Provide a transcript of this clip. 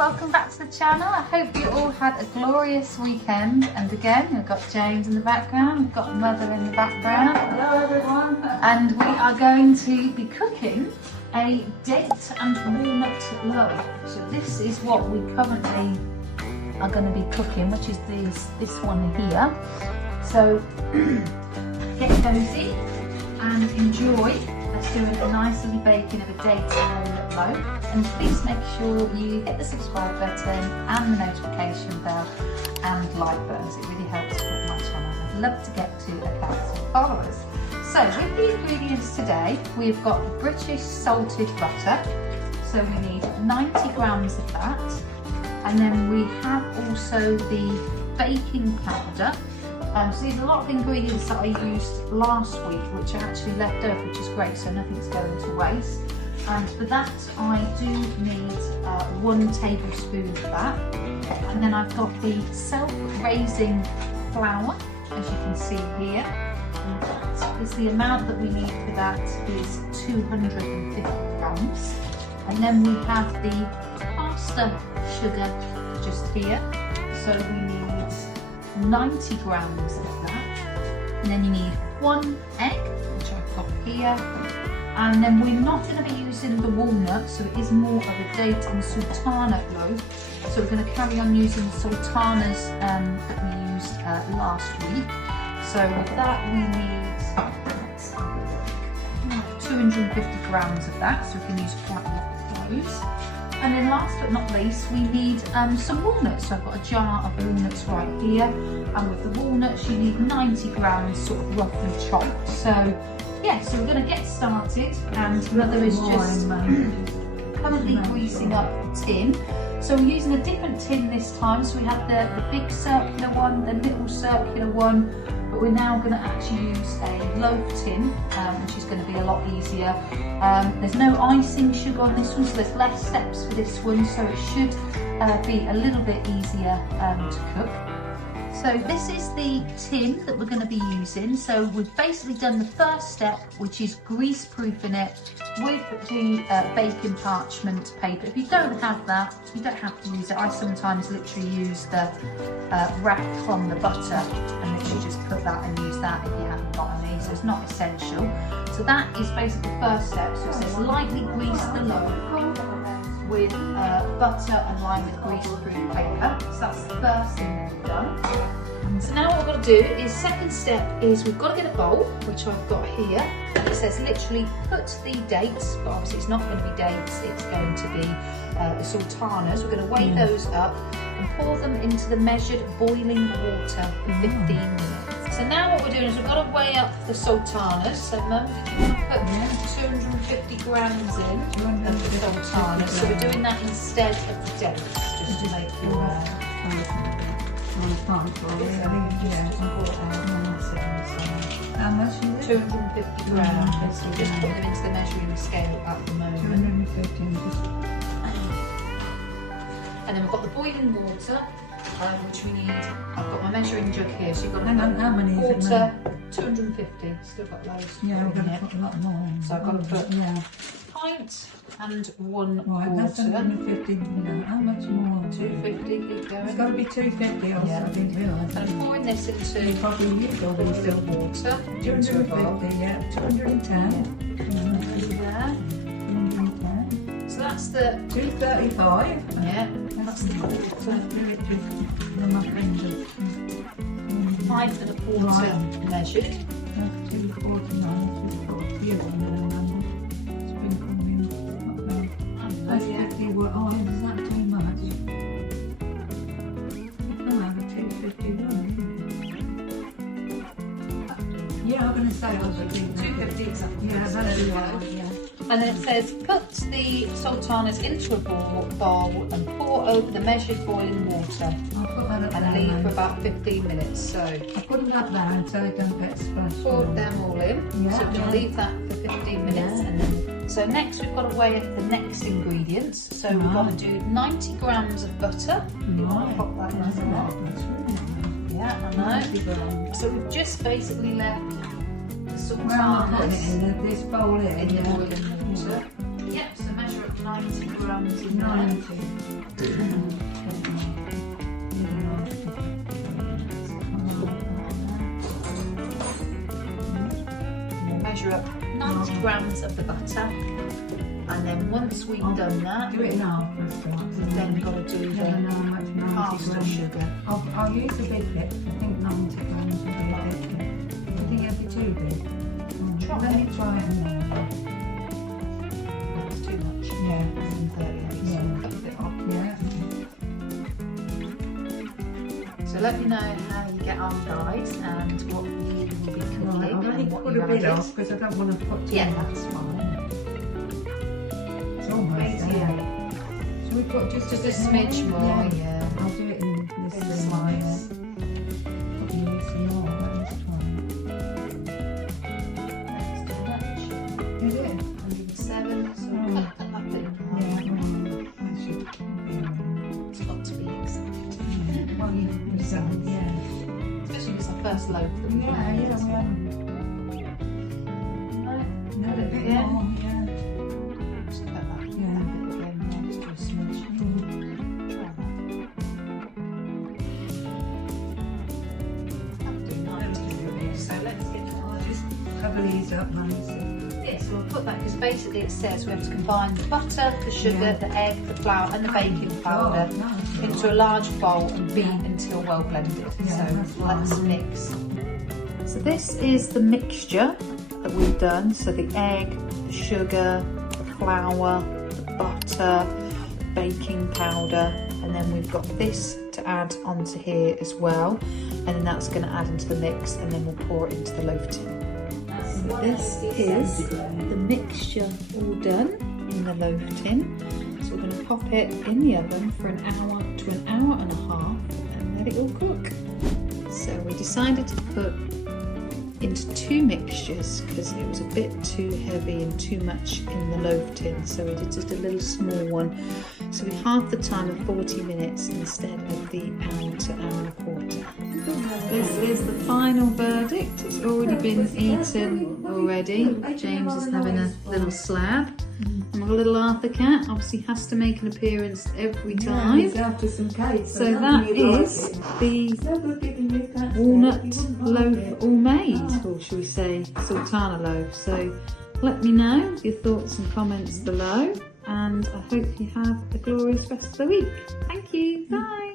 welcome back to the channel. I hope you all had a glorious weekend. And again, we've got James in the background, we've got Mother in the background. Hello everyone. And we are going to be cooking a date and walnut loaf. So this is what we currently are going to be cooking, which is this one here. So get cozy and enjoy. Let's do a nice little baking of a date and walnut loaf. And please make sure you hit the subscribe button and the notification bell and like buttons. It really helps with my channel. I'd love to get to 1,000 followers. So with the ingredients today, we've got the British salted butter. So we need 90 grams of that. And then we have also the baking powder. So these are a lot of ingredients that I used last week, which are actually left over, which is great, so nothing's going to waste. And for that, I do need 1 tablespoon of that. And then I've got the self-raising flour, as you can see here. And that is the amount that we need for that is 250 grams. And then we have the pasta sugar just here. So we need 90 grams of that. And then you need 1 egg, which I've got here. And then we're not going to be using the walnut, so it is more of a date and sultana loaf. So we're going to carry on using the sultanas that we used last week. So with that we need 250 grams of that, so we can use quite a lot of those. And then last but not least, we need some walnuts. So I've got a jar of walnuts right here. And with the walnuts, you need 90 grams, sort of roughly chopped. So yeah, so we're going to get started. And Mother is just currently greasing up the tin. So we're using a different tin this time. So we have the big circular one, the little circular one. But we're now going to actually use a loaf tin, which is going to be a lot easier. There's no icing sugar on this one, so there's less steps for this one, so it should be a little bit easier to cook. So this is the tin that we're going to be using. So we've basically done the first step, which is grease proofing it with the baking parchment paper. If you don't have that, you don't have to use it. I sometimes literally use the wrap on the butter and literally just put that and use that if you haven't got any, so it's not essential. So that is basically the first step. So it says lightly grease the loaf with butter and line with grease-proof paper. So that's the first thing that we've done. So now what we've got to do is, second step is we've got to get a bowl, which I've got here. It says literally put the dates, but obviously it's not going to be dates, it's going to be the sultanas. We're going to weigh those up and pour them into the measured boiling water for 15 minutes. So now what we're doing is we've got to weigh up the sultanas. So Mum, did you want to put 250 grams in of the sultanas? So we're doing that instead of the dates, just to make you aware. How much is it? 250 grams. So just put them into the measuring scale at the moment. 250. And then we've got the boiling water, which we need. I've got my measuring jug here, so you've got how many water, 250. Still got loads. Yeah, we've got to put a lot more in. So I've got to put a pint and 1 right, quarter. that's 150. No, how much more? 250. Keep going. It's got to be 250. Also, Yeah. I didn't realise. And I'm pouring this into Probably you've got the still water. 250. Yeah, 210. There. 210. So that's the 235. yeah. That's the quarter. Pint and a quarter measured. That's 249, 240. That's 50. Oh, is that too much? I'll have a 251. Yeah, I'm going to say I was a 250 exactly. Yeah, that'll be right. Yeah. And then it says put the sultanas into a bowl and pour over the measured boiling water I'll put that up and there, leave then. for about 15 minutes. So I'll put it up there until it don't get splashed. pour them all in. Yeah, So we're going to leave that for 15 minutes. Yeah. And then, so next we've got to weigh up the next ingredients. So we've got to do 90 grams of butter. You want to pop that in That's a there. lot. That's really nice. Yeah, I know. So we've just basically left the Where am I putting it sultanas in? This bowl here? in the Yeah. boiling water. Yep, so measure up 90 grams in there. 90. Measure up 90 grams of the butter, and then once we've done that, Do it now for a start. then you've got to do the half the sugar. I'll use a big bit. I think 90 grams would be a bit. I think it'd be too big. Try Let me it. try it now. It's too much. Yeah. It's in 38, so cut a bit off. Yeah. So let me know how you get on, guys, and what you will be cooking Right, I've only and what put you a bit added. off because I don't want to put too Yeah, much. that's fine. It's almost Crazy, there. So we put just Just a smidge more, Yeah. yeah. I'll do it in this In the slice. slice. Probably use some more. Let's try. That's too much. Is it? 107, so Oh. cut that up in Yeah. half. That should be alright. It's got to be exact. Well, you decide, yeah. Especially because it's our first loaf that we've Yeah, made, yeah, so- we haven't. No, No, a bit Yeah. more, yeah. just cut that Yeah. bit again, yeah, just do a smidge. Try that. That'll do 90 really. So let's get I'll just cover these up nice. yeah, so we'll put that because basically it says we have to combine the butter, the sugar, Yeah. the egg, the flour and the baking powder Oh, nice. into a large bowl and beat Yeah. until well blended. Yeah, So that's fine. let's mix. So this is the mixture that we've done. So the egg, the sugar, the flour, the butter, baking powder, and then we've got this to add onto here as well. And then that's going to add into the mix, and then we'll pour it into the loaf tin. So this is the mixture all done in the loaf tin. So we're going to pop it in the oven for an hour to an hour and a half and let it all cook. So we decided to put into two mixtures because it was a bit too heavy and too much in the loaf tin, so we did just a little small one. So we halved the time of 40 minutes instead of the hour to hour and a quarter. This is the final verdict. It's already been eaten already. James is having a little slab. And my little Arthur cat obviously has to make an appearance every Yeah, time. he's after some cake. So that is the walnut loaf all made, or should we say sultana loaf. So let me know your thoughts and comments below, and I hope you have a glorious rest of the week. Thank you. Bye.